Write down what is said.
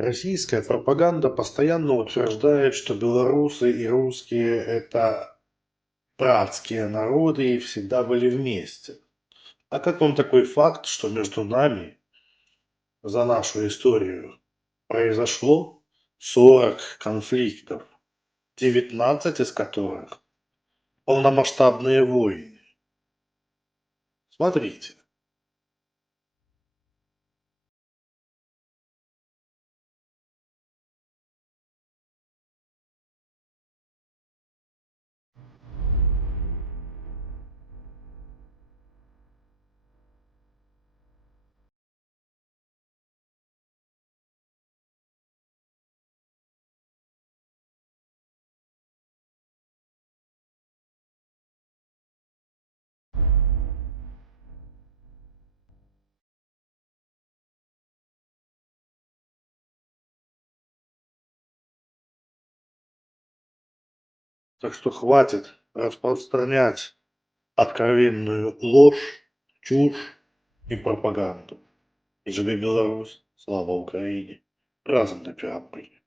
Российская пропаганда постоянно утверждает, что белорусы и русские — это братские народы и всегда были вместе. А как вам такой факт, что между нами за нашу историю произошло 40 конфликтов, 19 из которых полномасштабные войны? Смотрите. Так что хватит распространять откровенную ложь, чушь и пропаганду. Живи Беларусь, слава Украине, разом на пирамбы.